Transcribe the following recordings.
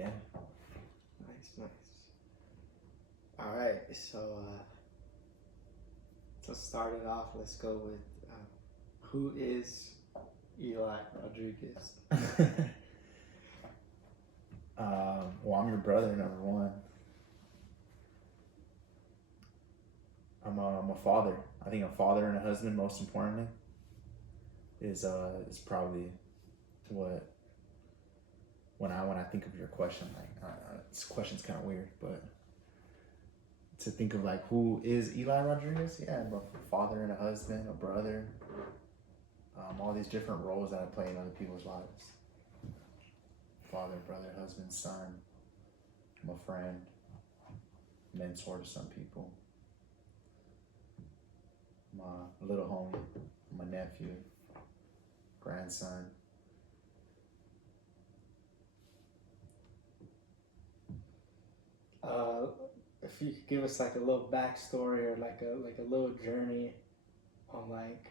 Yeah. Nice, nice. All right, so to start it off, let's go with who is Eli Rodriguez? Well, I'm your brother, number one. I'm a father. I think a father and a husband, most importantly, is probably what when I think of your question. Like this question's kind of weird, but to think of like who is Eli Rodriguez? Yeah, I'm a father and a husband, a brother. All these different roles that I play in other people's lives. Father, brother, husband, son. I'm a friend, mentor to some people. My little homie, my nephew, grandson. If you could give us like a little backstory or like a little journey on like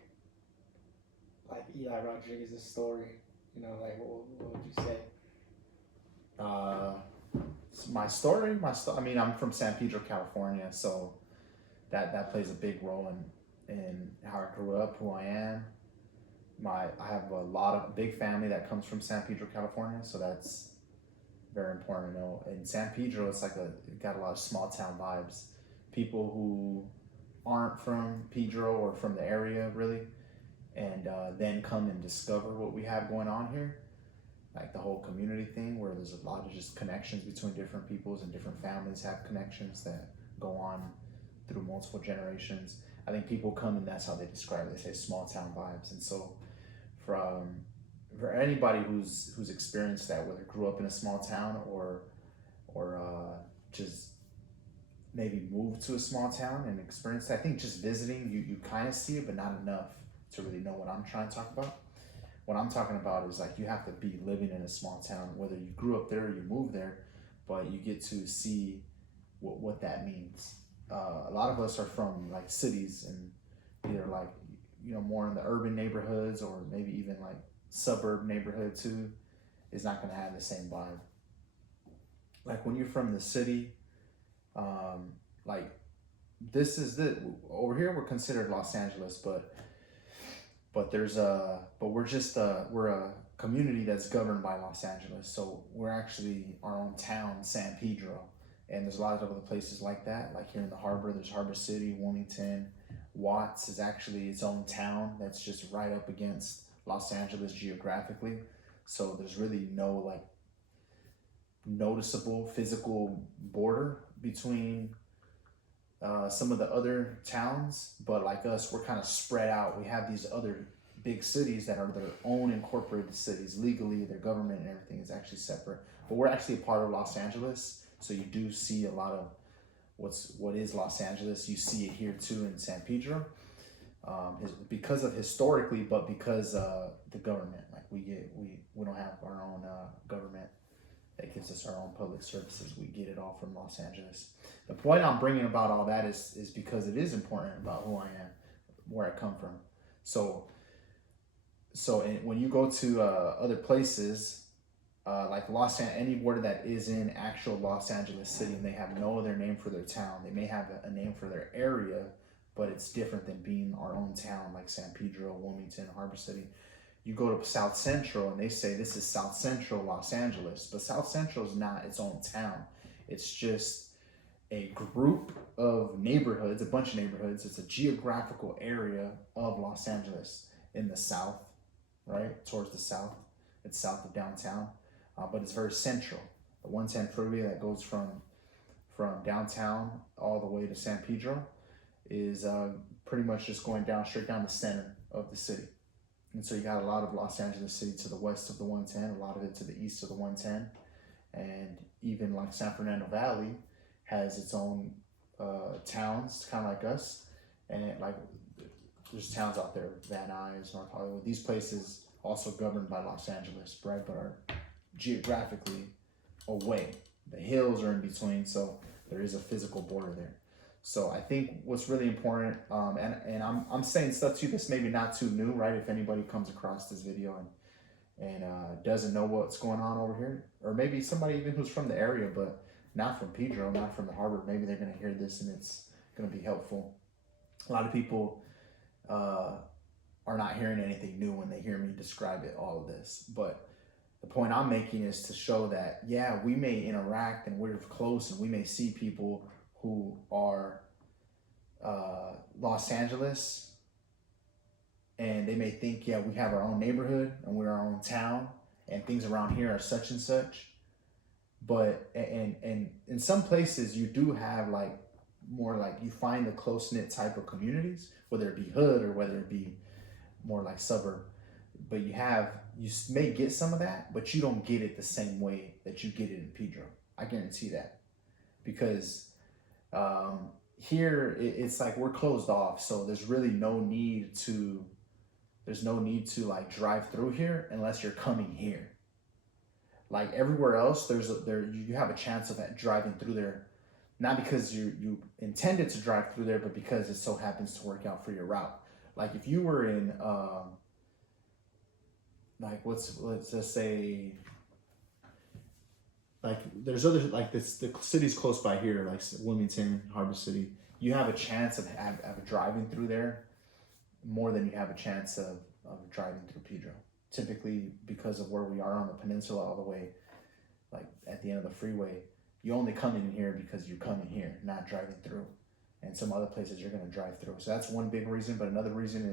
Eli Rodriguez's story, like what would you say? Uh, I mean, I'm from San Pedro, California, so that plays a big role in how I grew up, who I am. I have a big family that comes from San Pedro, California, so that's very important to know. In San Pedro, it got a lot of small town vibes. People who aren't from Pedro or from the area really, and then come and discover what we have going on here, like the whole community thing, where there's a lot of just connections between different peoples and different families have connections that go on through multiple generations. I think people come and that's how they describe it. They say small town vibes, and so from for anybody who's experienced that, whether grew up in a small town or just maybe moved to a small town and experienced that, I think just visiting, you kind of see it, but not enough to really know what I'm trying to talk about. What I'm talking about is like you have to be living in a small town, whether you grew up there or you moved there, but you get to see what that means. A lot of us are from like cities and either like more in the urban neighborhoods or maybe even like suburb neighborhood too, is not going to have the same vibe. Like when you're from the city, like this is over here we're considered Los Angeles, but we're a community that's governed by Los Angeles, so we're actually our own town, San Pedro, and there's a lot of other places like that. Like here in the harbor, there's Harbor City, Wilmington. Watts is actually its own town that's just right up against Los Angeles geographically, so there's really no like noticeable physical border between some of the other towns, but like us, we're kind of spread out. We have these other big cities that are their own incorporated cities. Legally, their government and everything is actually separate. But we're actually a part of Los Angeles, so you do see a lot of what is Los Angeles. You see it here too in San Pedro, because of historically, but because the government. Like we don't have our own government that gives us our own public services. We get it all from Los Angeles. The point I'm bringing about all that is because it is important about who I am, where I come from. So when you go to other places, like anywhere that is in actual Los Angeles City, and they have no other name for their town. They may have a name for their area, but it's different than being our own town, like San Pedro, Wilmington, Harbor City. You go to South Central and they say this is South Central Los Angeles, but South Central is not its own town. It's just a group of neighborhoods, a bunch of neighborhoods. It's a geographical area of Los Angeles in the south, right? Towards the south. It's south of downtown, but it's very central. The 110 freeway that goes from downtown all the way to San Pedro is pretty much just going straight down the center of the city. And so you got a lot of Los Angeles City to the west of the 110, a lot of it to the east of the 110. And even like San Fernando Valley has its own towns, kind of like us. And there's towns out there, Van Nuys, North Hollywood. These places also governed by Los Angeles, right? But are geographically away. The hills are in between, so there is a physical border there. So I think what's really important, and I'm saying stuff to you that's maybe not too new, right? If anybody comes across this video and doesn't know what's going on over here, or maybe somebody even who's from the area but not from Pedro, not from the harbor, maybe they're going to hear this and it's going to be helpful. A lot of people are not hearing anything new when they hear me describe it, all of this. But the point I'm making is to show that, yeah, we may interact and we're close and we may see people who are Los Angeles, and they may think, yeah, we have our own neighborhood and we're our own town and things around here are such and such. But and in some places you do have like more like you find the close-knit type of communities, whether it be hood or whether it be more like suburb. But you may get some of that, but you don't get it the same way that you get it in Pedro. I guarantee that, because here it's like we're closed off, so there's really no need to like drive through here unless you're coming here. Like everywhere else, you have a chance of driving through there, not because you intended to drive through there, but because it so happens to work out for your route. Like if you were in like let's just say like there's other like the cities close by here, like Wilmington, Harbor City. You have a chance of driving through there more than you have a chance of driving through Pedro. Typically, because of where we are on the peninsula, all the way like at the end of the freeway, you only come in here because you're coming here, not driving through. And some other places you're going to drive through. So that's one big reason. But another reason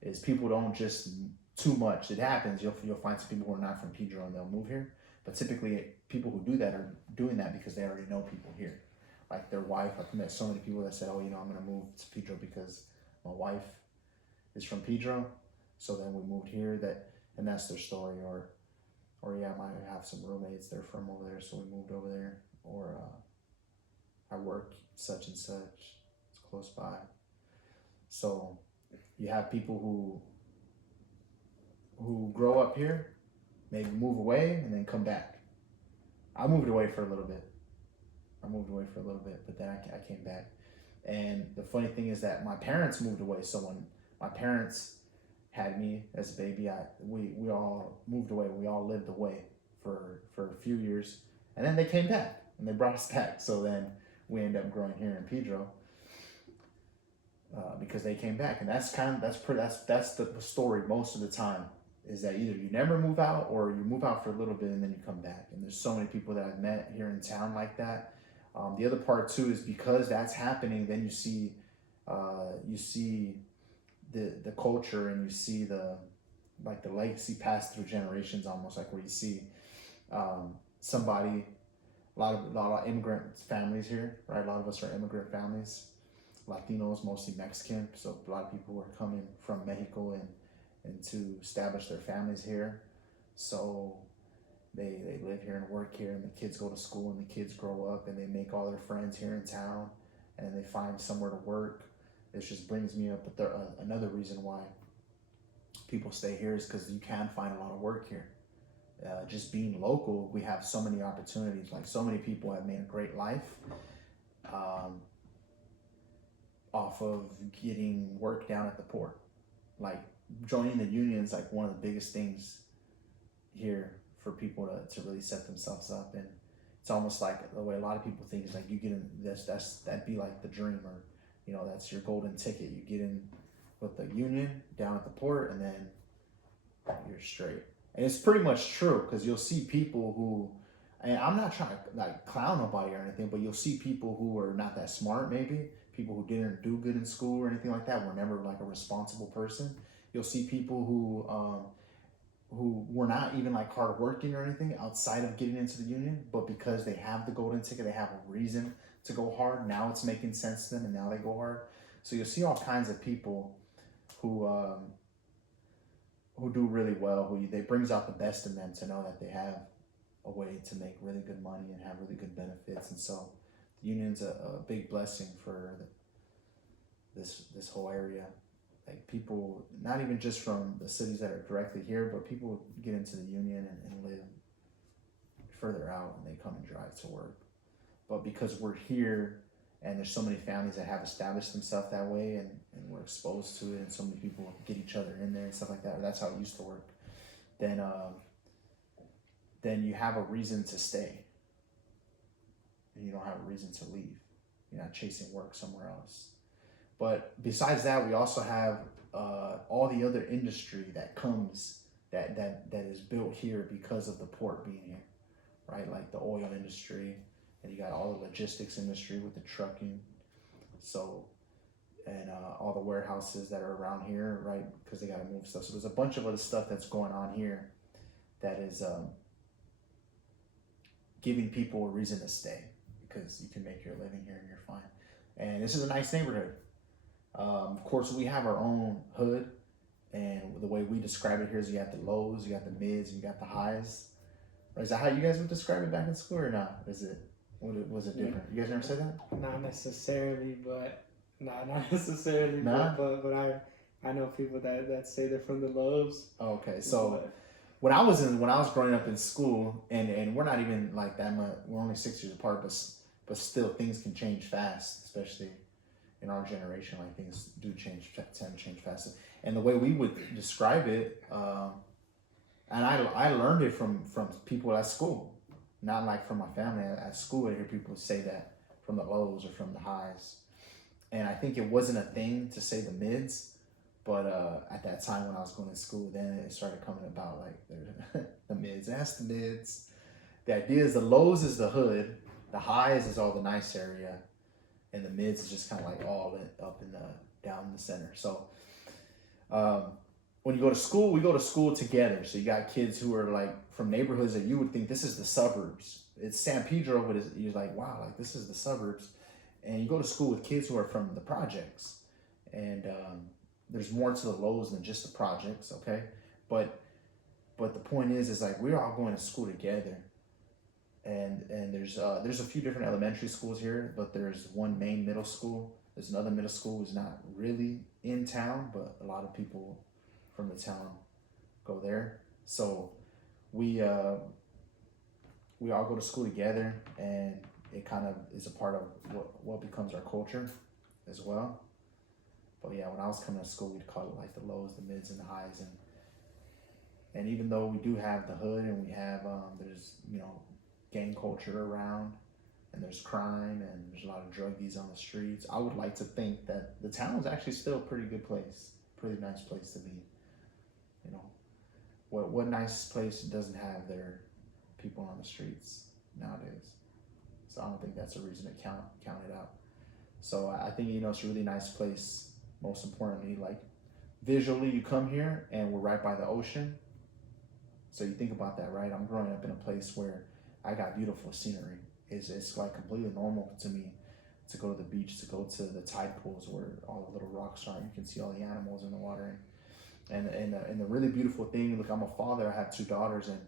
is people don't just too much. It happens. You'll find some people who are not from Pedro and they'll move here. But typically, people who do that are doing that because they already know people here. Like their wife. I've met so many people that said, "Oh, I'm going to move to Pedro because my wife is from Pedro, so then we moved here." And that's their story. Or yeah, I might have some roommates. They're from over there, so we moved over there. Or I work such and such. It's close by. So you have people who grow up here, maybe move away and then come back. I moved away for a little bit. But then I came back. And the funny thing is that my parents moved away. So when my parents had me as a baby, we all moved away. We all lived away for a few years, and then they came back and they brought us back. So then we ended up growing here in Pedro because they came back, and that's the story most of the time. Is that either you never move out or you move out for a little bit and then you come back. And there's so many people that I've met here in town like that. The other part too is because that's happening, then you see the culture, and you see the legacy passed through generations, almost like where you see somebody, a lot of immigrant families here, right? A lot of us are immigrant families, Latinos, mostly Mexican. So a lot of people are coming from Mexico and to establish their families here. So they live here and work here, and the kids go to school, and the kids grow up, and they make all their friends here in town, and they find somewhere to work. This just brings me up, but another reason why people stay here is because you can find a lot of work here. Just being local, we have so many opportunities. Like so many people have made a great life off of getting work down at the port. Like joining the union is like one of the biggest things here for people to really set themselves up. And it's almost like the way a lot of people think is like you get in this, that'd be like the dream, or that's your golden ticket. You get in with the union down at the port, and then you're straight. And it's pretty much true, because you'll see people who, and I'm not trying to like clown nobody or anything, but you'll see people who are not that smart, maybe people who didn't do good in school or anything like that, were never like a responsible person. You'll see people who were not even like hardworking or anything outside of getting into the union, but because they have the golden ticket, they have a reason to go hard. Now it's making sense to them, and now they go hard. So you'll see all kinds of people who do really well. They brings out the best in them to know that they have a way to make really good money and have really good benefits. And so the union's a big blessing for this whole area. Like people, not even just from the cities that are directly here, but people get into the union and live further out, and they come and drive to work. But because we're here, and there's so many families that have established themselves that way, and we're exposed to it, and so many people get each other in there and stuff like that. That's how it used to work. then you have a reason to stay, and you don't have a reason to leave. You're not chasing work somewhere else. But besides that, we also have all the other industry that comes that is built here because of the port being here, right? Like the oil industry, and you got all the logistics industry with the trucking. So, and all the warehouses that are around here, right? Because they got to move stuff. So there's a bunch of other stuff that's going on here that is giving people a reason to stay, because you can make your living here and you're fine. And this is a nice neighborhood. Of course, we have our own hood, and the way we describe it here is you got the lows, you got the mids, and you got the highs. Is that how you guys would describe it back in school, or not? Was it different? You guys never said that? Not necessarily, but not necessarily. Nah? But I know people that say they're from the lows. Oh, okay, so when I was growing up in school, and we're not even like that much. We're only 6 years apart, but still things can change fast, especially in our generation. Like things do tend to change fast. And the way we would describe it, and I learned it from people at school, not like from my family. At school, I hear people say that from the lows or from the highs. And I think it wasn't a thing to say the mids, but at that time when I was going to school, then it started coming about like the mids. That's the mids. The idea is the lows is the hood, the highs is all the nice area, and the mids is just kind of like all up in the down in the center. So when you go to school, we go to school together. So you got kids who are like from neighborhoods that you would think this is the suburbs. It's San Pedro, but you're like, wow, like this is the suburbs. And you go to school with kids who are from the projects, and there's more to the lows than just the projects, okay? But the point is like we're all going to school together, and there's a few different elementary schools here, but there's one main middle school. There's another middle school who's not really in town, but a lot of people from the town go there. So we all go to school together, and it kind of is a part of what becomes our culture as well. But yeah, when I was coming to school, we'd call it like the lows, the mids, and the highs. And even though we do have the hood, and we have there's gang culture around, and there's crime, and there's a lot of druggies on the streets, I would like to think that the town is actually still a pretty good place, pretty nice place to be. What nice place doesn't have their people on the streets nowadays? So I don't think that's a reason to count it out. So I think it's a really nice place. Most importantly, like visually, you come here and we're right by the ocean. So you think about that, right? I'm growing up in a place where I got beautiful scenery. It's like completely normal to me to go to the beach, to go to the tide pools where all the little rocks are. You can see all the animals in the water. And the really beautiful thing, look, I'm a father. I have 2 daughters, and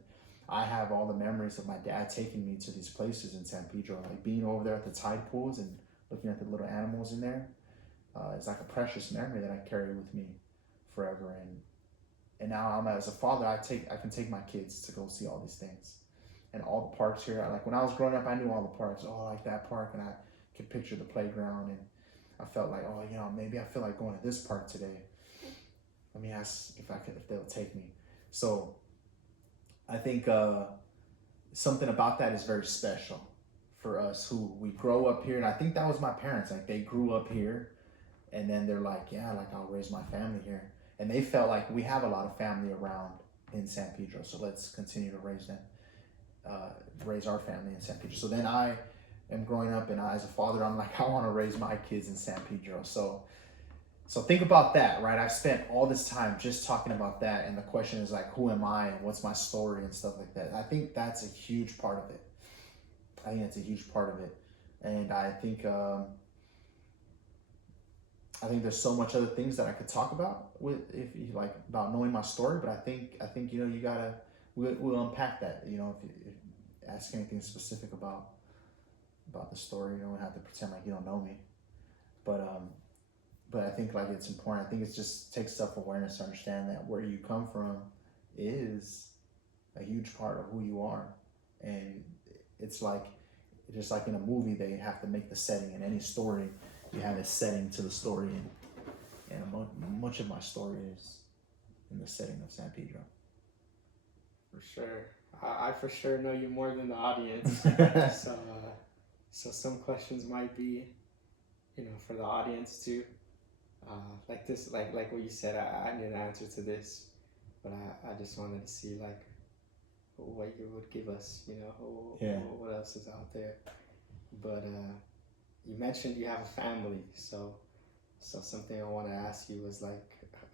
I have all the memories of my dad taking me to these places in San Pedro, like being over there at the tide pools and looking at the little animals in there. It's like a precious memory that I carry with me forever. And now as a father, I can take my kids to go see all these things, and all the parks here. Like when I was growing up, I knew all the parks. Oh, I like that park, and I could picture the playground, and I felt like, oh, maybe I feel like going to this park today. Let me ask if they'll take me. So I think something about that is very special for us who we grow up here. And I think that was my parents. Like they grew up here, and then they're like, yeah, like I'll raise my family here. And they felt like we have a lot of family around in San Pedro, so let's continue to raise them, raise our family in San Pedro. So then I am growing up, and as a father, I'm like, I want to raise my kids in San Pedro. So think about that, right? I've spent all this time just talking about that, and the question is like, who am I, and what's my story, and stuff like that. I think that's a huge part of it. I think it's a huge part of it, and I think there's so much other things that I could talk about if you like about knowing my story. But I think you gotta we'll unpack that. If you ask anything specific about the story, you don't have to pretend like you don't know me, but I think like it's important. I think it just takes self-awareness to understand that where you come from is a huge part of who you are. And it's like, just like in a movie, they have to make the setting. In any story, you have a setting to the story. And much of my story is in the setting of San Pedro. For sure. I for sure know you more than the audience. So, so some questions might be, for the audience too. Like this, like what you said. I need an answer to this, but I just wanted to see like what you would give us. Yeah. What else is out there? But you mentioned you have a family, so something I want to ask you was like,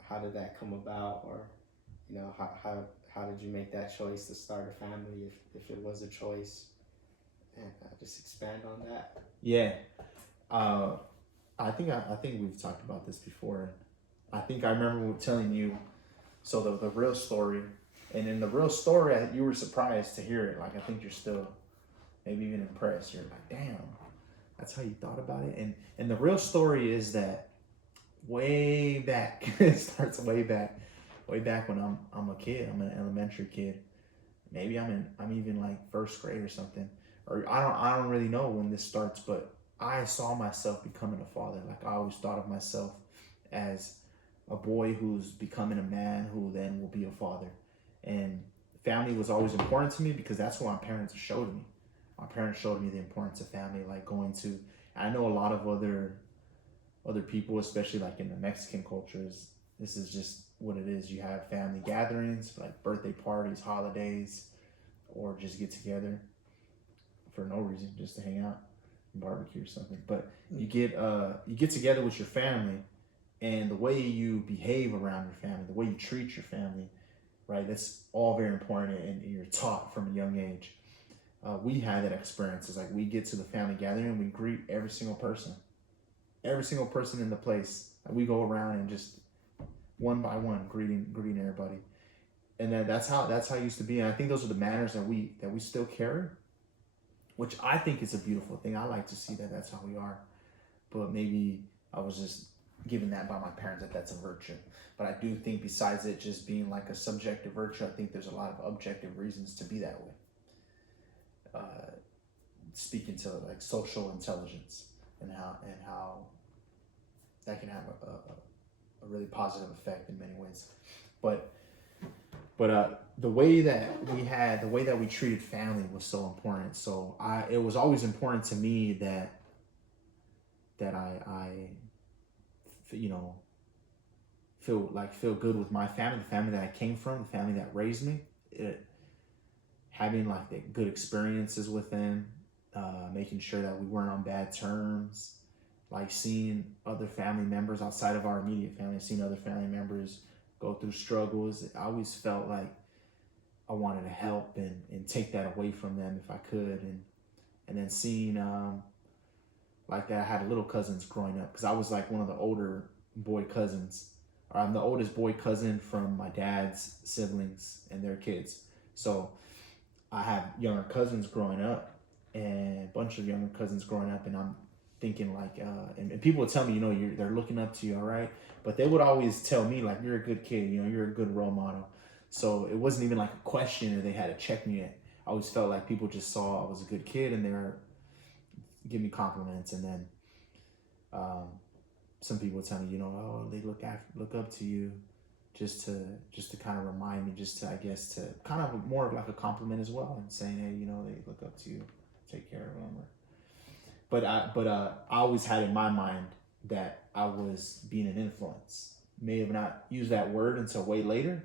how did that come about, or how did you make that choice to start a family if it was a choice, and just expand on that. Yeah. I think we've talked about this before. I think I remember telling you, so the real story, and in the real story, you were surprised to hear it. Like, I think you're still maybe even impressed. You're like, damn, that's how you thought about it. And the real story is that way back, it starts way back when I'm a kid. I'm an elementary kid. Maybe I'm even like first grade or something. Or I don't really know when this starts, but I saw myself becoming a father. Like, I always thought of myself as a boy who's becoming a man who then will be a father. And family was always important to me because that's what my parents showed me. My parents showed me the importance of family, like going to, I know a lot of other people, especially like in the Mexican cultures, this is just what it is. You have family gatherings, like birthday parties, holidays, or just get together for no reason, just to hang out, barbecue or something. But you get together with your family, and the way you behave around your family, the way you treat your family, right? That's all very important, and you're taught from a young age. We had that experience. It's like we get to the family gathering and we greet every single person in the place. We go around and just one by one greeting everybody, and then that's how it used to be. And I think those are the manners that we still carry, which I think is a beautiful thing. I like to see that that's how we are, but maybe I was just given that by my parents that that's a virtue. But I do think besides it just being like a subjective virtue, I think there's a lot of objective reasons to be that way. Speaking to like social intelligence and how that can have a really positive effect in many ways. But the way that we treated family was so important. So it was always important to me that I feel good with my family, the family that I came from, the family that raised me. Having like the good experiences with them, making sure that we weren't on bad terms, like seeing other family members outside of our immediate family, seeing other family members go through struggles. I always felt like I wanted to help and take that away from them if I could. And then seeing like that, I had little cousins growing up because I was like one of the older boy cousins. I'm the oldest boy cousin from my dad's siblings and their kids. So I have younger cousins growing up and a bunch of younger cousins growing up, and I'm thinking like, and people would tell me, they're looking up to you, all right? But they would always tell me like, you're a good kid, you're a good role model. So it wasn't even like a question or they had to check me. I always felt like people just saw I was a good kid and they were giving me compliments. And then some people would tell me, they look up to you, just to kind of remind me, just to, I guess, to kind of more of like a compliment as well, and saying, hey, they look up to you, take care of them. But I always had in my mind that I was being an influence. May have not used that word until way later,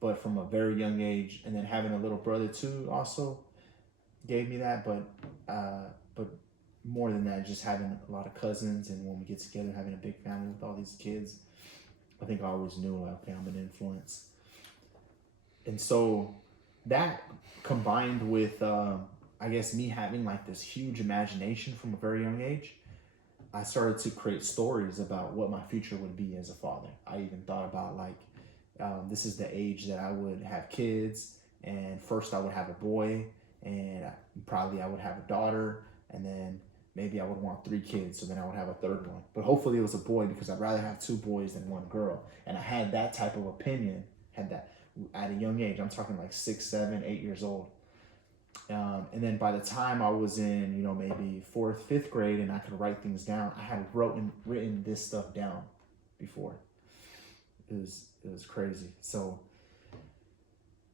but from a very young age, and then having a little brother too also gave me that. But more than that, just having a lot of cousins, and when we get together, having a big family with all these kids, I think I always knew, okay, I'm an influence. And so that combined with, I guess, me having like this huge imagination from a very young age, I started to create stories about what my future would be as a father. I even thought about like, this is the age that I would have kids, and first I would have a boy, and probably I would have a daughter, and then maybe I would want 3 kids, so then I would have a third one. But hopefully it was a boy because I'd rather have 2 boys than 1 girl. And I had that type of opinion, had that at a young age. I'm talking like 6, 7, 8 years old. And then by the time I was in, maybe 4th, 5th grade, and I could write things down, I had written this stuff down before. It was crazy. So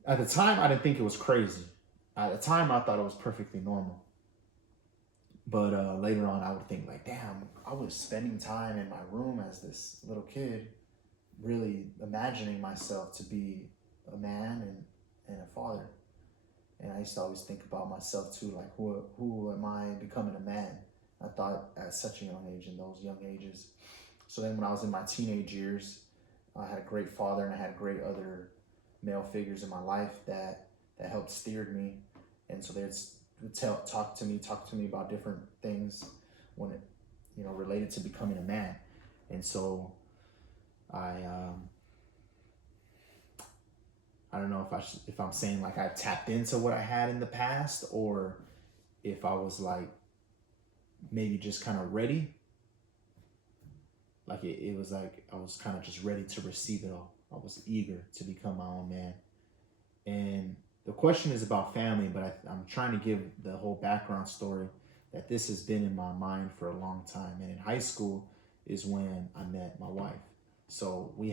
At the time, I didn't think it was crazy. At the time, I thought it was perfectly normal. But later on, I would think like, damn, I was spending time in my room as this little kid, really imagining myself to be a man and a father. And I used to always think about myself too, like who am I becoming a man? I thought at such a young age, in those young ages. So then when I was in my teenage years, I had a great father and I had great other male figures in my life that helped steered me. And so they'd talk to me about different things when it, related to becoming a man. And so I don't know if I'm saying like I tapped into what I had in the past, or if I was like maybe just kind of ready. Like it was like I was kind of just ready to receive it all. I was eager to become my own man. And the question is about family, but I'm trying to give the whole background story that this has been in my mind for a long time. And in high school is when I met my wife. So we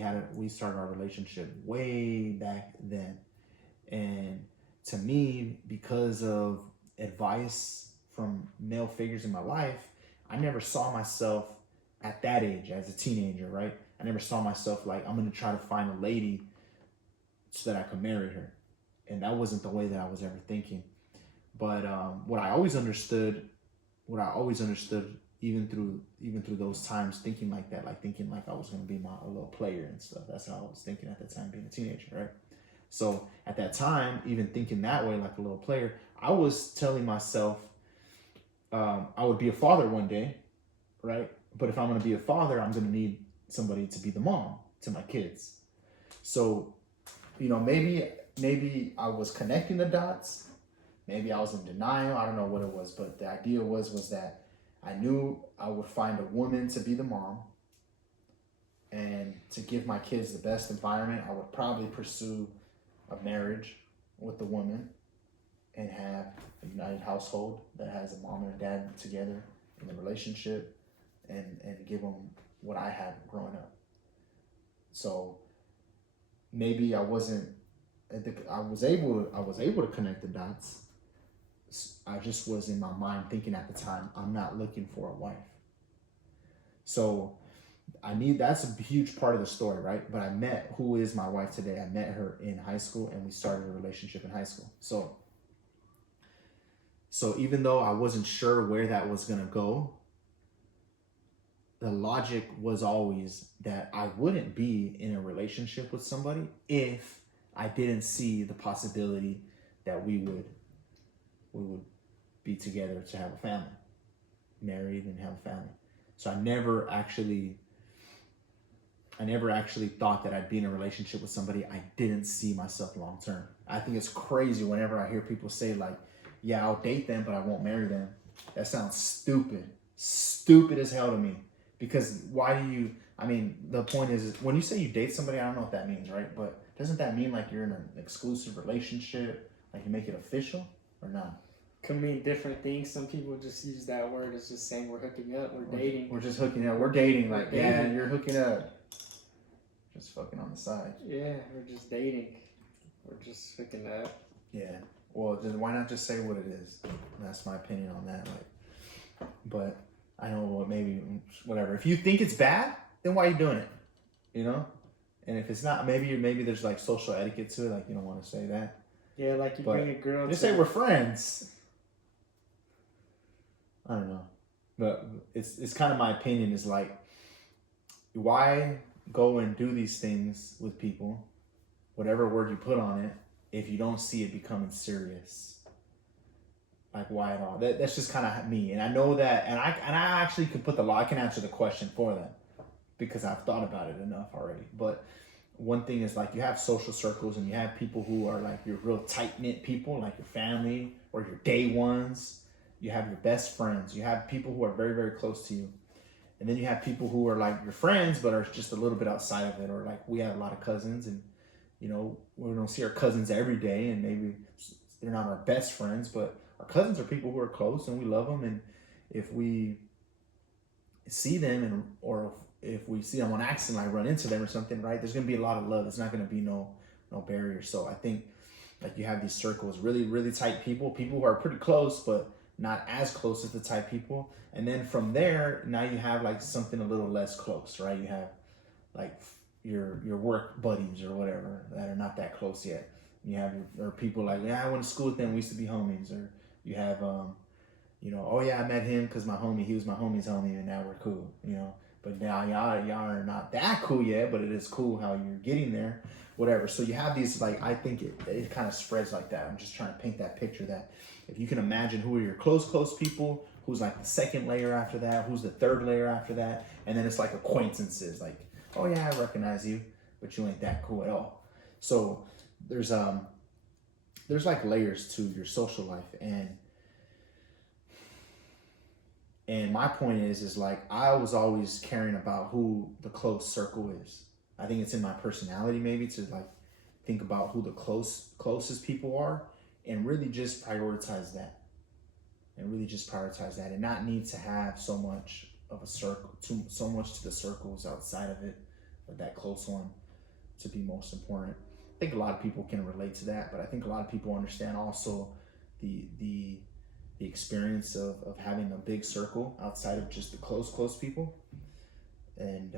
started our relationship way back then. And to me, because of advice from male figures in my life, I never saw myself at that age as a teenager, right? I never saw myself like, I'm going to try to find a lady so that I could marry her. And that wasn't the way that I was ever thinking. But what I always understood, even through those times, thinking like that, like thinking like I was going to be a little player and stuff. That's how I was thinking at the time, being a teenager, right? So at that time, even thinking that way, like a little player, I was telling myself I would be a father one day, right? But if I'm going to be a father, I'm going to need somebody to be the mom to my kids. So, maybe I was connecting the dots. Maybe I was in denial. I don't know what it was, but the idea was that I knew I would find a woman to be the mom, and to give my kids the best environment, I would probably pursue a marriage with the woman and have a united household that has a mom and a dad together in a relationship, and give them what I had growing up. So maybe I wasn't. I was able to connect the dots. I just was in my mind thinking at the time, I'm not looking for a wife. So that's a huge part of the story, right? But I met who is my wife today. I met her in high school, and we started a relationship in high school. So even though I wasn't sure where that was gonna go, the logic was always that I wouldn't be in a relationship with somebody if I didn't see the possibility that we would be together to have a family, married and have a family. So I never actually thought that I'd be in a relationship with somebody I didn't see myself long term. I think it's crazy whenever I hear people say like, yeah, I'll date them, but I won't marry them. That sounds stupid as hell to me. Because the point is when you say you date somebody, I don't know what that means, right? But doesn't that mean like you're in an exclusive relationship, like you make it official or not? Could mean different things. Some people just use that word as just saying we're hooking up, we're dating. We're just hooking up. We're dating. Like, yeah, you're hooking up. Just fucking on the side. Yeah, we're just dating. We're just hooking up. Yeah. Well, then why not just say what it is? That's my opinion on that. But I know whatever. If you think it's bad, then why are you doing it? And if it's not, maybe there's like social etiquette to it. Like you don't want to say that. Yeah, like you bring a girl. Just say we're friends. I don't know, but it's kind of my opinion is like, why go and do these things with people, whatever word you put on it, if you don't see it becoming serious? Like why at all? That's just kind of me, and I know that, and I actually can I can answer the question for them because I've thought about it enough already. But one thing is like you have social circles, and you have people who are like your real tight knit people, like your family or your day ones. You have your best friends. You have people who are very, very close to you. And then you have people who are like your friends, but are just a little bit outside of it. Or like we have a lot of cousins, and we don't see our cousins every day, and maybe they're not our best friends, but our cousins are people who are close and we love them. And if we see them or if we see them on accident, like run into them or something, right? There's going to be a lot of love. There's not going to be no barrier. So I think Like you have these circles, really, really tight people who are pretty close, but not as close as the tight people. And then from there, now you have like something a little less close, right? You have like your work buddies or whatever that are not that close yet. You have or people like, yeah, I went to school with them, we used to be homies. Or you have oh yeah, I met him because he was my homie's homie, and now we're cool, But now y'all are not that cool yet, but it is cool how you're getting there, whatever. So you have these, like, I think it kind of spreads like that. I'm just trying to paint that picture that if you can imagine who are your close people, who's like the second layer after that, who's the third layer after that, and then it's like acquaintances, like, oh yeah, I recognize you, but you ain't that cool at all. So there's like layers to your social life, and my point is like, I was always caring about who the close circle is. I think it's in my personality maybe to like think about who the closest people are, and really just prioritize that. And not need to have so much of a circle, so much to the circles outside of it, but that close one to be most important. I think a lot of people can relate to that, but I think a lot of people understand also the experience of having a big circle outside of just the close people. And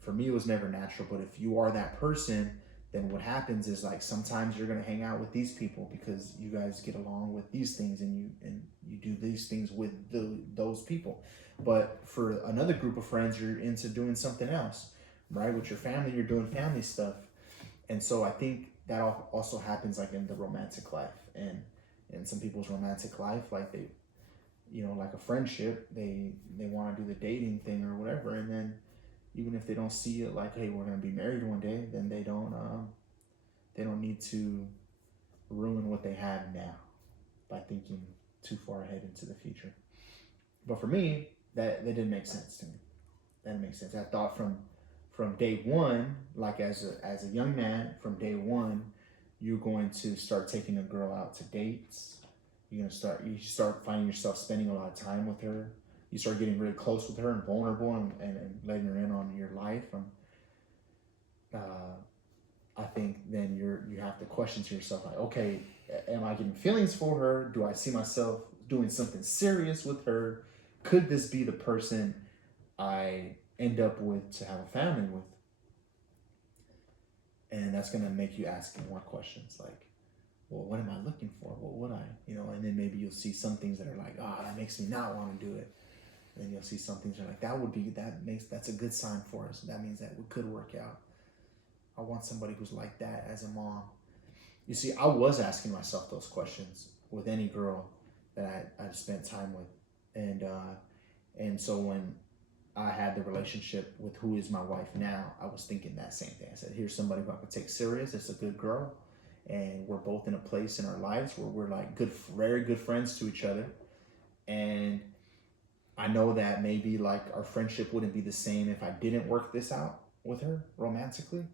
for me, it was never natural. But if you are that person, then what happens is like sometimes you're gonna hang out with these people because you guys get along with these things, and you do these things with those people. But for another group of friends, you're into doing something else, right? With your family, you're doing family stuff. And so I think that also happens like in the romantic life, and in some people's romantic life, like they, like a friendship, they want to do the dating thing or whatever, and then even if they don't see it like, hey, we're gonna be married one day, then they don't need to ruin what they have now by thinking too far ahead into the future. But for me, that didn't make sense to me. That didn't make sense. I thought from day one, like as a young man, from day one, you're going to start taking a girl out to dates. You start finding yourself spending a lot of time with her. You start getting really close with her and vulnerable, and letting her in on your life. I think then you have to question to yourself, like, okay, am I getting feelings for her? Do I see myself doing something serious with her? Could this be the person I end up with to have a family with? And that's going to make you ask more questions like, well, what am I looking for? What would I, and then maybe you'll see some things that are like, oh, that makes me not want to do it. And then you'll see some things that are like, that's a good sign for us. That means that we could work out. I want somebody who's like that as a mom. You see, I was asking myself those questions with any girl that I spent time with. And so when I had the relationship with who is my wife now, I was thinking that same thing. I said, here's somebody who I could take serious. It's a good girl. And we're both in a place in our lives where we're like very good friends to each other. And I know that maybe like our friendship wouldn't be the same if I didn't work this out with her romantically.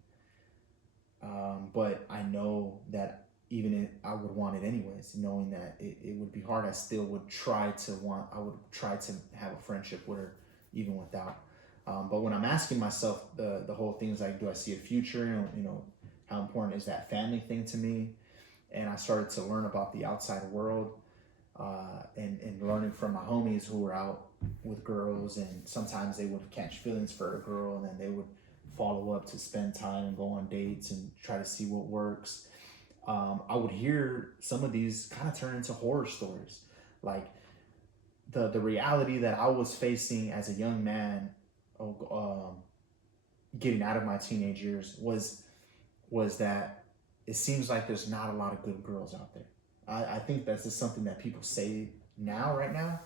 But I know that even if I would want it anyways, knowing that it would be hard, I still would try to have a friendship with her even without. But when I'm asking myself the whole thing is like, do I see a future? How important is that family thing to me? And I started to learn about the outside world, and learning from my homies who were out with girls, and sometimes they would catch feelings for a girl, and then they would follow up to spend time and go on dates and try to see what works. I would hear some of these kind of turn into horror stories, like the reality that I was facing as a young man, getting out of my teenage years was that it seems like there's not a lot of good girls out there. I think that's just something that people say right now.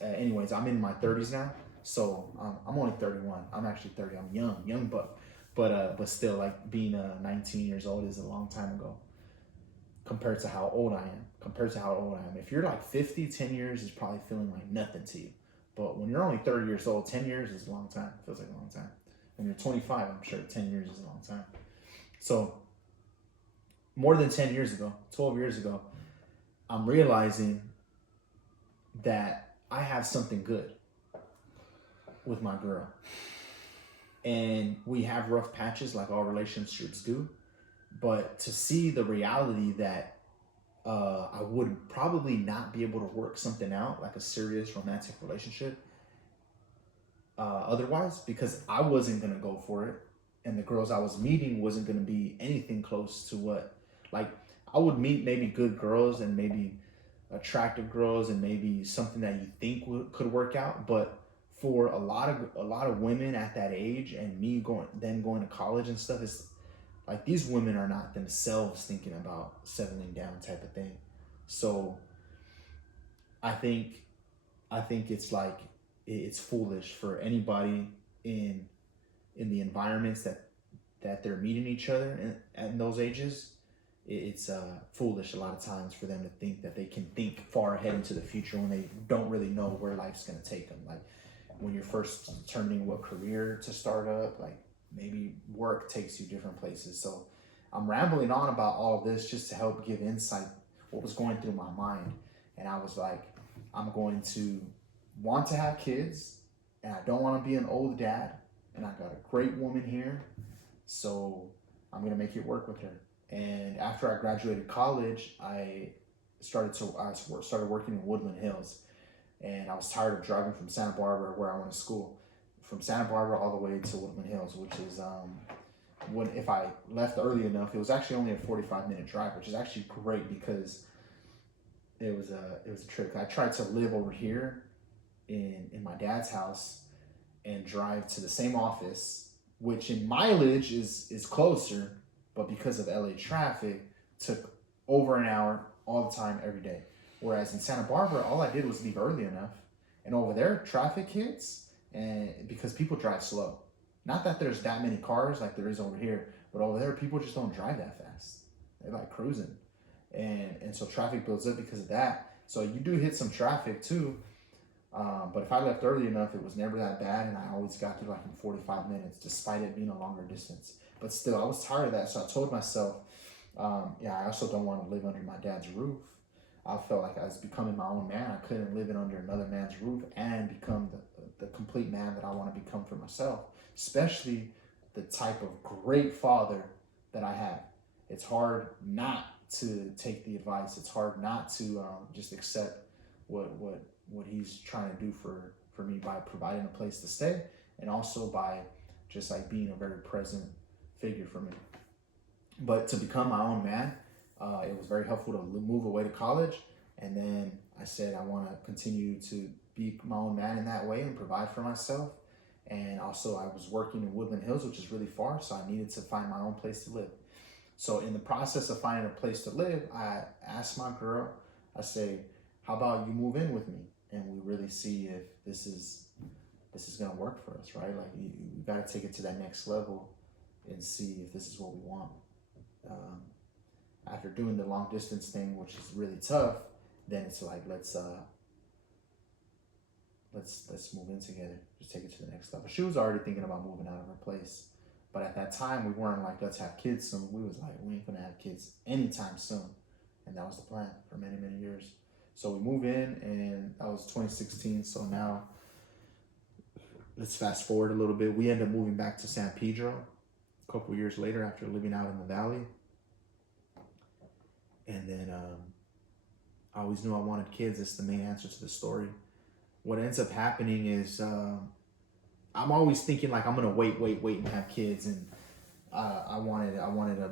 Anyways, I'm in my 30s now, so I'm only 31. I'm actually 30. I'm young, but still, like, being 19 years old is a long time ago compared to how old I am. If you're like 50, 10 years is probably feeling like nothing to you. But when you're only 30 years old, 10 years is a long time. It feels like a long time. When you're 25, I'm sure 10 years is a long time. So more than 10 years ago, 12 years ago, I'm realizing that I have something good with my girl. And we have rough patches like all relationships do. But to see the reality that I would probably not be able to work something out, like a serious romantic relationship, otherwise, because I wasn't gonna go for it, and the girls I was meeting wasn't gonna be anything close to what, like, I would meet maybe good girls and maybe attractive girls and maybe something that you think could work out, but for a lot of women at that age and me going to college and stuff, is like these women are not themselves thinking about settling down type of thing. So I think I think it's like it's foolish for anybody in the environments that they're meeting each other in those ages. It's foolish a lot of times for them to think that they can think far ahead into the future when they don't really know where life's going to take them. Like when you're first determining what career to start up, like maybe work takes you different places. So I'm rambling on about all of this just to help give insight what was going through my mind. And I was like, I'm going to want to have kids, and I don't want to be an old dad, and I got a great woman here, so I'm gonna make it work with her. And after I graduated college, I started working in Woodland Hills, and I was tired of driving from Santa Barbara, where I went to school, from Santa Barbara all the way to Woodland Hills, which is when if I left early enough, it was actually only a 45-minute drive, which is actually great because it was a trick. I tried to live over here in my dad's house and drive to the same office, which in mileage is closer, but because of LA traffic, took over an hour all the time every day. Whereas in Santa Barbara, all I did was leave early enough, and over there traffic hits, and because people drive slow. Not that there's that many cars like there is over here, but over there people just don't drive that fast. They're like cruising, and so traffic builds up because of that. So you do hit some traffic too, but if I left early enough, it was never that bad, and I always got through like in 45 minutes, despite it being a longer distance. But still, I was tired of that, so I told myself, yeah, I also don't want to live under my dad's roof. I felt like I was becoming my own man. I couldn't live it under another man's roof and become the complete man that I want to become for myself, especially the type of great father that I have. It's hard not to take the advice. It's hard not to just accept what he's trying to do for me by providing a place to stay, and also by just like being a very present figure for me. But to become my own man, it was very helpful to move away to college, and then I said I want to continue to be my own man in that way and provide for myself. And also, I was working in Woodland Hills, which is really far, so I needed to find my own place to live. So in the process of finding a place to live, I asked my girl, I say, how about you move in with me, and we really see if this is gonna work for us, right? Like you got to take it to that next level and see if this is what we want. After doing the long distance thing, which is really tough, then it's like let's move in together. Just take it to the next level. She was already thinking about moving out of her place, but at that time we weren't like let's have kids soon. We was like we ain't gonna have kids anytime soon, and that was the plan for many years. So we move in, and that was 2016. So now let's fast forward a little bit. We end up moving back to San Pedro a couple years later after living out in the valley. And then I always knew I wanted kids. That's the main answer to the story. What ends up happening is I'm always thinking like I'm gonna wait and have kids, and I wanted to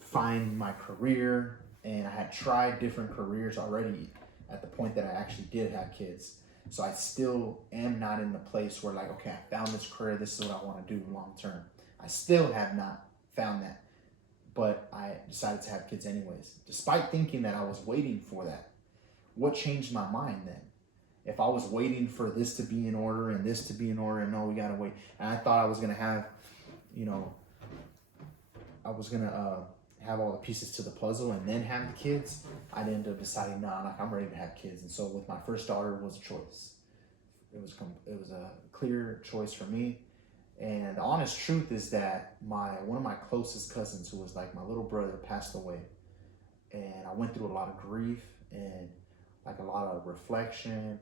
find my career, and I had tried different careers already at the point that I actually did have kids. So I still am not in the place where like, okay, I found this career, this is what I want to do long term. I still have not found that, but I decided to have kids anyways, despite thinking that I was waiting for that. What changed my mind then? If I was waiting for this to be in order and this to be in order, and no, we gotta wait. And I thought I was gonna have, I was gonna have all the pieces to the puzzle and then have the kids. I'd end up deciding, nah, like I'm ready to have kids. And so with my first daughter, it was a choice. It was a clear choice for me. And the honest truth is that one of my closest cousins, who was like my little brother, passed away. And I went through a lot of grief and like a lot of reflection.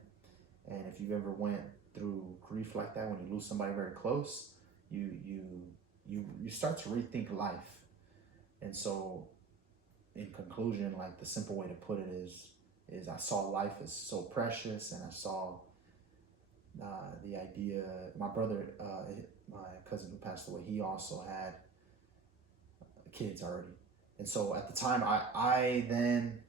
And if you've ever went through grief like that, when you lose somebody very close, you start to rethink life. And so, in conclusion, like the simple way to put it is I saw life as so precious, and I saw the idea. My brother, my cousin who passed away, he also had kids already, and so at the time, I then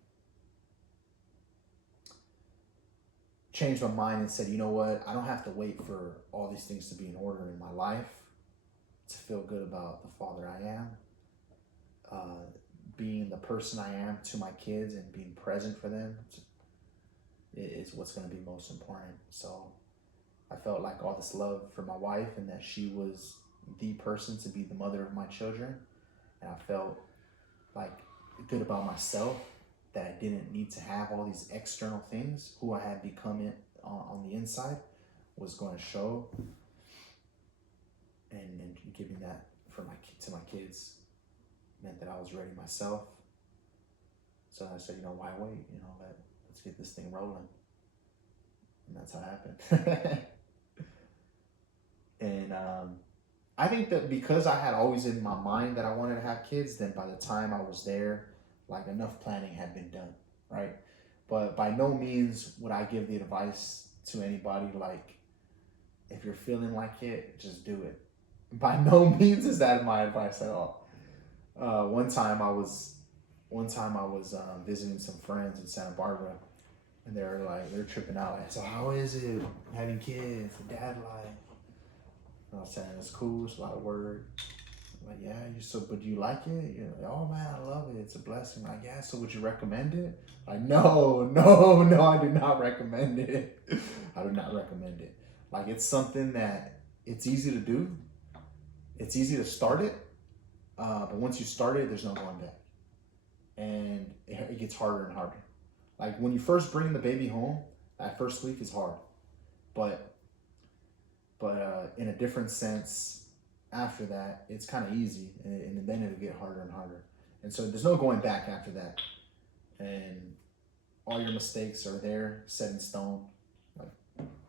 changed my mind and said, you know what, I don't have to wait for all these things to be in order in my life to feel good about the father I am. Being the person I am to my kids and being present for them is what's going to be most important. So I felt like all this love for my wife and that she was the person to be the mother of my children. And I felt like good about myself, that I didn't need to have all these external things. Who I had become on the inside was going to show, and giving that to my kids meant that I was ready myself. So I said, why wait? Let's get this thing rolling. And that's how it happened. And I think that because I had always in my mind that I wanted to have kids, then by the time I was there, like enough planning had been done, right? But by no means would I give the advice to anybody like, if you're feeling like it, just do it. By no means is that my advice at all. One time I was visiting some friends in Santa Barbara, and they're tripping out like, so how is it having kids, the dad life? And I was saying it's cool, it's a lot of work. I'm like, yeah, but do you like it? You're like, oh man, I love it. It's a blessing. I'm like, yeah, so would you recommend it? Like, no, I do not recommend it. I do not recommend it. Like, it's something that it's easy to do. It's easy to start it. But once you start it, there's no going back. And it gets harder and harder. Like when you first bring the baby home, that first week is hard. But in a different sense, after that, it's kind of easy, and then it'll get harder and harder. And so there's no going back after that. And all your mistakes are there, set in stone. Like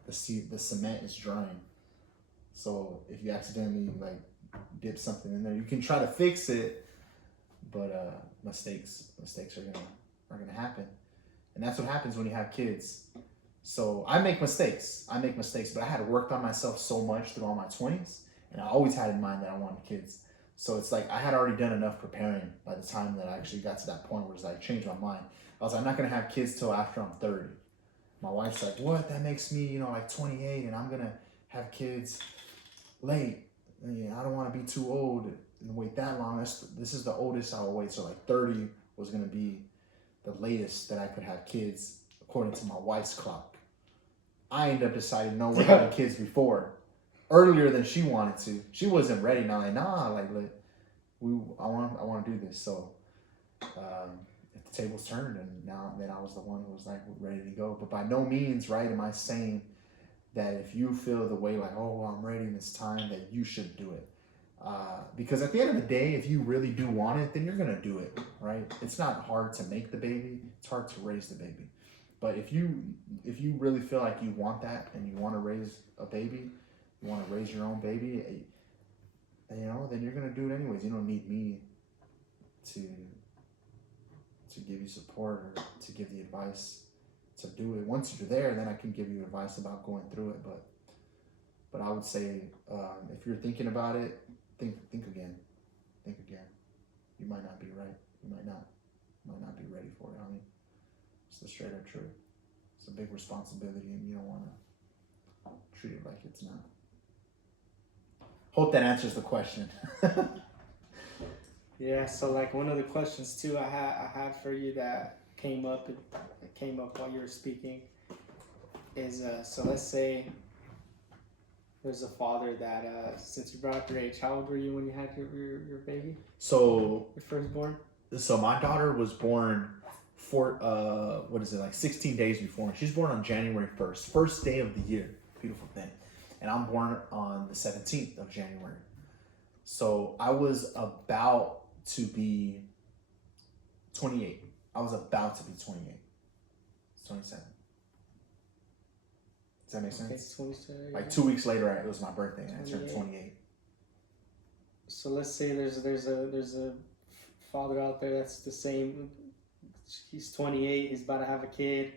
the cement is drying. So if you accidentally like dip something in there, you can try to fix it, but mistakes are gonna happen. And that's what happens when you have kids. So I make mistakes, but I had worked on myself so much through all my 20s, and I always had in mind that I wanted kids. So it's like I had already done enough preparing by the time that I actually got to that point where it's like changed my mind. I was like, I'm not gonna have kids till after I'm 30. My wife's like, what? That makes me, like 28, and I'm gonna have kids late. I don't want to be too old and wait that long. This is the oldest I will wait. So like 30 was gonna be the latest that I could have kids according to my wife's clock. I ended up deciding no, we're having kids earlier than she wanted to. She wasn't ready. Now like, nah, I want to do this. So the tables turned, and then I was the one who was like ready to go. But by no means, right, am I saying that if you feel the way like, oh, I'm ready and it's time, that you should do it. Because at the end of the day, if you really do want it, then you're gonna do it, right? It's not hard to make the baby; it's hard to raise the baby. But if you really feel like you want that and you want to raise a baby, you want to raise your own baby, then you're gonna do it anyways. You don't need me to give you support or to give the advice to do it. Once you're there, then I can give you advice about going through it. But I would say if you're thinking about it, think again. Think again. You might not be right. You might not be ready for it, honey. It's the straight up truth. It's a big responsibility, and you don't want to treat it like it's not. Hope that answers the question. Yeah. So like one of the questions too I had for you that came up while you were speaking is so let's say there's a father that since you brought up your age, how old were you when you had your baby? So your firstborn? So my daughter was born 16 days before. She's born on January 1st, first day of the year. Beautiful thing. And I'm born on the 17th of January. So I was about to be 28. I was about to be 28. It's 27. Does that make sense? Okay, 27. Like 2 weeks later, it was my birthday, and I turned 28. So let's say there's a father out there that's the same. He's 28. He's about to have a kid.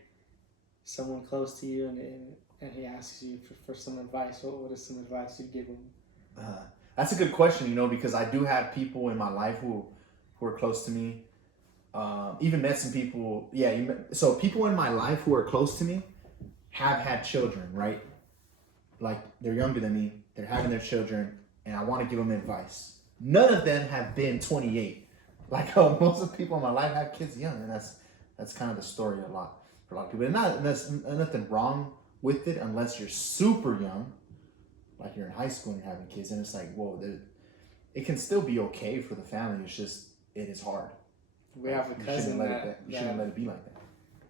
Someone close to you, and he asks you for some advice. What is some advice you give him? That's a good question, because I do have people in my life who are close to me. Even met some people. Yeah, so people in my life who are close to me have had children, right? Like, they're younger than me. They're having their children, and I want to give them advice. None of them have been 28. Like, most of the people in my life have kids young, and that's kind of the story for a lot of people. And there's nothing wrong with it unless you're super young, like you're in high school and you're having kids, and it's like, whoa, it can still be okay for the family. It's just, it is hard. We have a cousin you shouldn't let it be like that.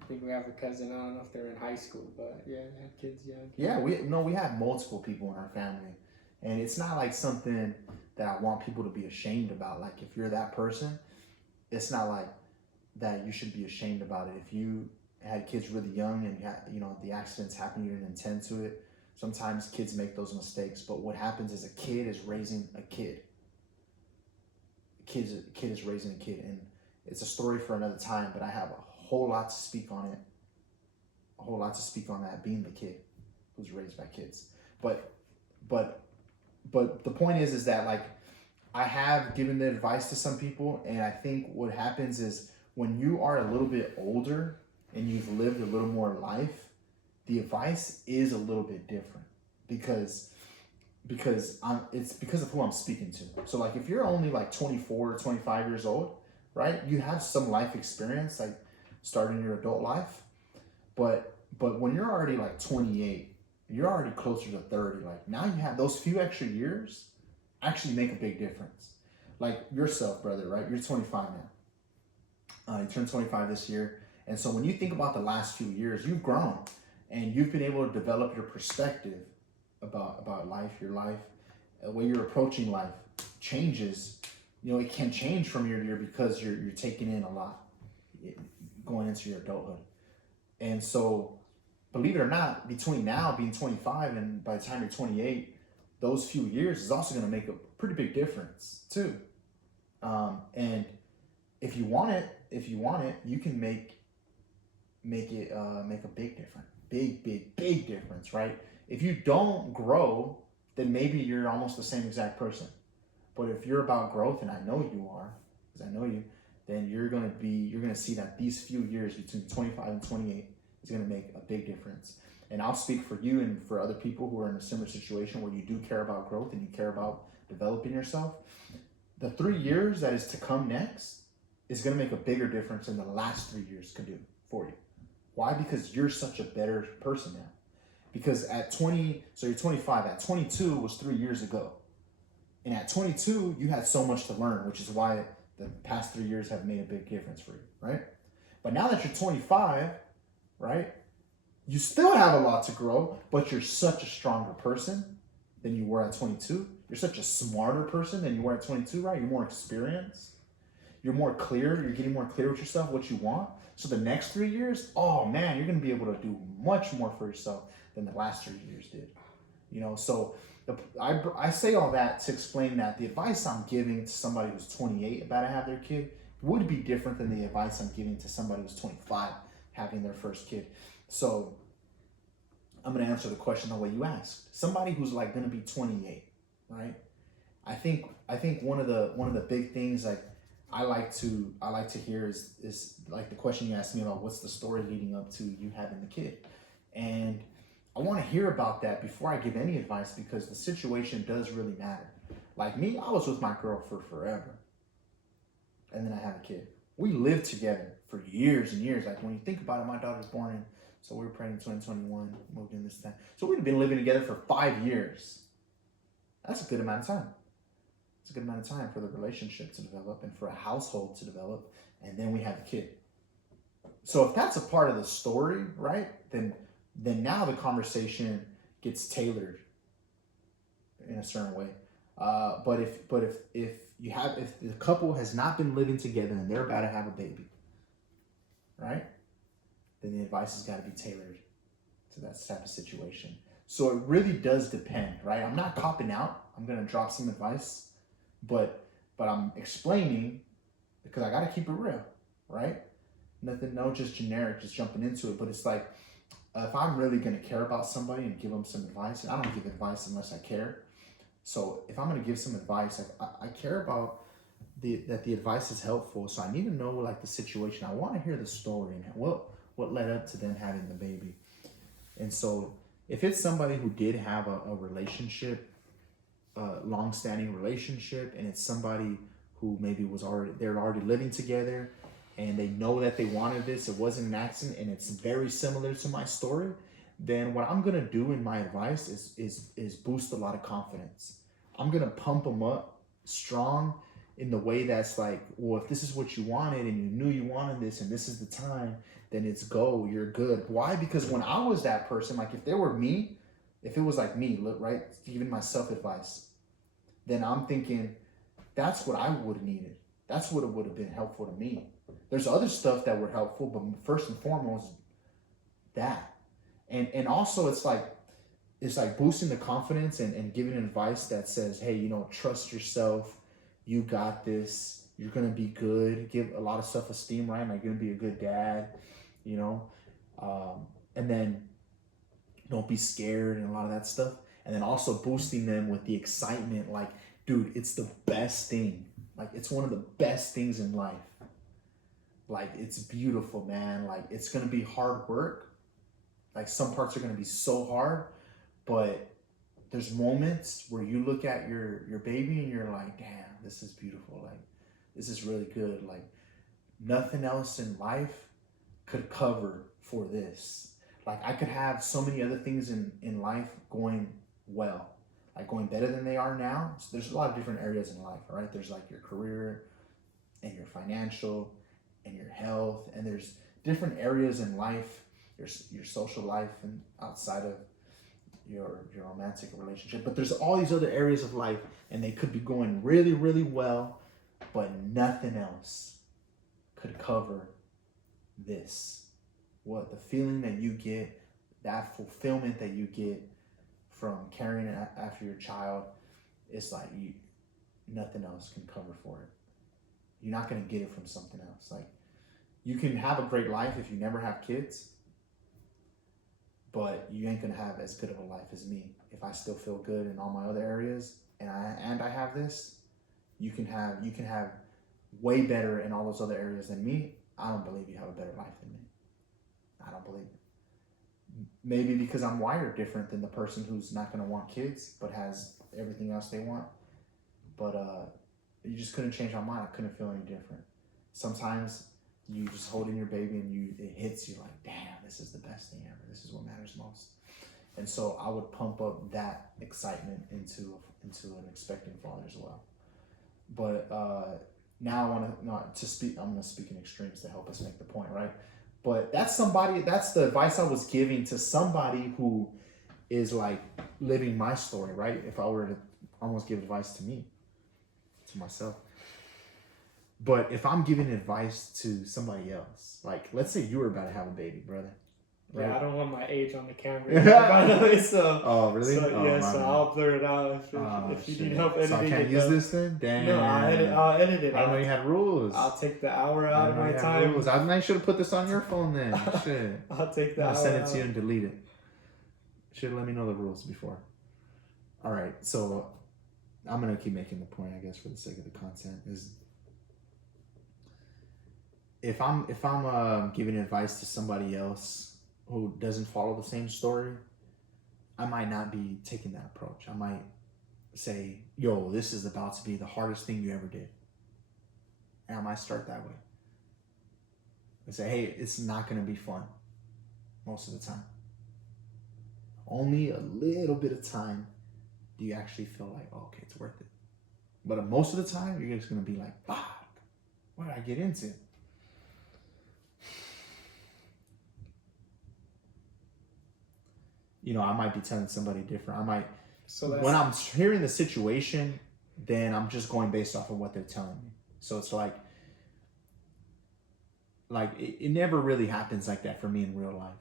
I think we have a cousin. I don't know if they're in high school, but yeah, they had kids young. Yeah, we have multiple people in our family, and it's not like something that I want people to be ashamed about. Like, if you're that person, it's not like that you should be ashamed about it. If you had kids really young and the accidents happen, you didn't intend to it. Sometimes kids make those mistakes, but what happens is a kid is raising a kid. A kid is raising a kid, and it's a story for another time. But I have a whole lot to speak on it. A whole lot to speak on that, being the kid who's raised by kids. But the point is that, like, I have given the advice to some people, and I think what happens is when you are a little bit older and you've lived a little more life, the advice is a little bit different because it's because of who I'm speaking to. So, like, if you're only like 24 or 25 years old, right? You have some life experience, like starting your adult life, but when you're already like 28, you're already closer to 30. Like, now you have those few extra years actually make a big difference. Like yourself, brother, right? You're 25 now. You turned 25 this year. And so when you think about the last few years, you've grown and you've been able to develop your perspective about life, your life, the way you're approaching life changes. It can change from year to year because you're taking in a lot going into your adulthood. And so, believe it or not, between now being 25 and by the time you're 28, those few years is also going to make a pretty big difference too. And if you want it, you can make a big difference, big difference, right? If you don't grow, then maybe you're almost the same exact person. But if you're about growth, and I know you are, because I know you, then you're gonna see that these few years between 25 and 28 is gonna make a big difference. And I'll speak for you and for other people who are in a similar situation where you do care about growth and you care about developing yourself. The 3 years that is to come next is gonna make a bigger difference than the last 3 years can do for you. Why? Because you're such a better person now. Because at 20, so you're 25, at 22 was 3 years ago. And at 22, you had so much to learn, which is why the past 3 years have made a big difference for you, right? But now that you're 25, right, you still have a lot to grow, but you're such a stronger person than you were at 22. You're such a smarter person than you were at 22, right? You're more experienced. You're more clear. You're getting more clear with yourself, what you want. So the next 3 years, oh man, you're going to be able to do much more for yourself than the last 3 years did. So I say all that to explain that the advice I'm giving to somebody who's 28 about to have their kid would be different than the advice I'm giving to somebody who's 25 having their first kid. So I'm going to answer the question the way you asked. Somebody who's like going to be 28, right? I think one of the big things like I like to hear is like the question you asked me about what's the story leading up to you having the kid. And I want to hear about that before I give any advice because the situation does really matter. Like me, I was with my girl for forever. And then I had a kid. We lived together for years and years. Like when you think about it, my daughter was born in, so we were pregnant in 2021, moved in this time. So we've been living together for 5 years. That's a good amount of time. It's a good amount of time for the relationship to develop and for a household to develop. And then we have a kid. So if that's a part of the story, right, then now the conversation gets tailored in a certain way. But if the couple has not been living together and they're about to have a baby, right, then the advice has got to be tailored to that type of situation. So it really does depend, right? I'm not copping out. I'm gonna drop some advice, but I'm explaining because I got to keep it real, right? Nothing, no, just generic, just jumping into it. But it's like, if I'm really going to care about somebody and give them some advice, and I don't give advice unless I care. So if I'm going to give some advice, like, I care about that the advice is helpful. So I need to know like the situation. I want to hear the story and what led up to them having the baby. And so if it's somebody who did have a relationship, long-standing relationship, and it's somebody who maybe they're already living together and they know that they wanted this, it wasn't an accident, and it's very similar to my story, then what I'm gonna do in my advice is boost a lot of confidence. I'm gonna pump them up strong in the way that's like, well, if this is what you wanted and you knew you wanted this and this is the time, then it's go, you're good. Why? Because when I was that person, like if it was like me, right, giving myself advice, then I'm thinking that's what I would have needed. That's what would have been helpful to me. There's other stuff that were helpful, but first and foremost, that. And also it's like boosting the confidence and giving advice that says, hey, you know, trust yourself. You got this. You're going to be good. Give a lot of self-esteem, right? Like, you're going to be a good dad, you know? And then don't be scared and a lot of that stuff. And then also boosting them with the excitement. Like, dude, it's the best thing. Like, it's one of the best things in life. Like, it's beautiful, man. Like, it's going to be hard work. Like, some parts are going to be so hard, but there's moments where you look at your baby and you're like, damn, this is beautiful. Like, this is really good. Like, nothing else in life could cover for this. Like, I could have so many other things in life going well, like going better than they are now. So there's a lot of different areas in life, right? There's like your career and your financial and your health, and there's different areas in life, your social life and outside of your romantic relationship. But there's all these other areas of life, and they could be going really, really well, but nothing else could cover this. What the feeling that you get, that fulfillment that you get from caring after your child, it's like nothing else can cover for it. You're not going to get it from something else. Like, you can have a great life if you never have kids, but you ain't going to have as good of a life as me. If I still feel good in all my other areas and I have this, you can have way better in all those other areas than me. I don't believe you have a better life than me. I don't believe it. Maybe because I'm wired different than the person who's not going to want kids but has everything else they want. But you just couldn't change my mind. I couldn't feel any different. Sometimes you just hold in your baby and it hits you like, damn, this is the best thing ever. This is what matters most. And so I would pump up that excitement into an expecting father as well. But now I'm going to speak in extremes to help us make the point, right? But that's the advice I was giving to somebody who is like living my story, right? If I were to almost give advice to me, to myself. But if I'm giving advice to somebody else, like let's say you were about to have a baby, brother. Right? Yeah, I don't want my age on the camera, by the way. So, oh really? So, so I'll blur it out if you need help editing. So I can't use this then? Damn. No, I'll edit it. I don't know you had rules. I'll take the hour out of my time. Rules. I should have put this on your phone then. Shit. I'll take the hour. I'll send it to you and delete it. Should have let me know the rules before. All right, so I'm gonna keep making the point, I guess, for the sake of the content. Is if I'm giving advice to somebody else who doesn't follow the same story, I might not be taking that approach. I might say, yo, this is about to be the hardest thing you ever did. And I might start that way. And say, hey, it's not going to be fun most of the time. Only a little bit of time do you actually feel like, oh, okay, it's worth it. But most of the time, you're just going to be like, fuck, what did I get into? You know, I might be telling somebody different. When I'm hearing the situation, then I'm just going based off of what they're telling me. So it's like it never really happens like that for me in real life.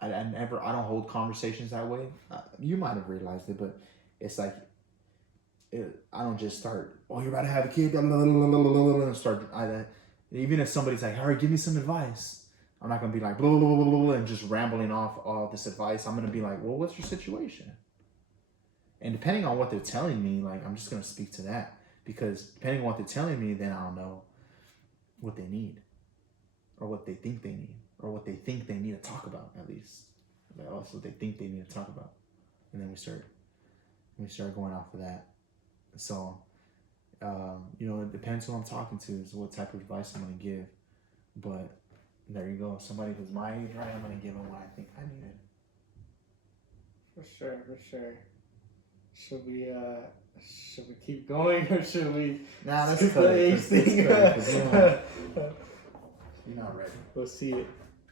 I don't hold conversations that way. You might have realized it, but it's like I don't just start, oh, you're about to have a kid, blah, blah, blah, blah, blah, blah, blah, start, even if somebody's like, all right, give me some advice, I'm not going to be like, blah, blah, blah, blah, blah, and just rambling off all this advice. I'm going to be like, well, what's your situation? And depending on what they're telling me, like, I'm just going to speak to that. Because depending on what they're telling me, then I'll know what they need. Or what they think they need. Or what they think they need to talk about, at least. But also, they think they need to talk about. And then we start going off of that. So, it depends who I'm talking to, is what type of advice I'm going to give. But there you go. Somebody who's my age, right? I'm going to give them what I think I needed. For sure. Should we keep going, or should we? Nah, let's skip cut the it. age thing? You're not ready. We'll see it.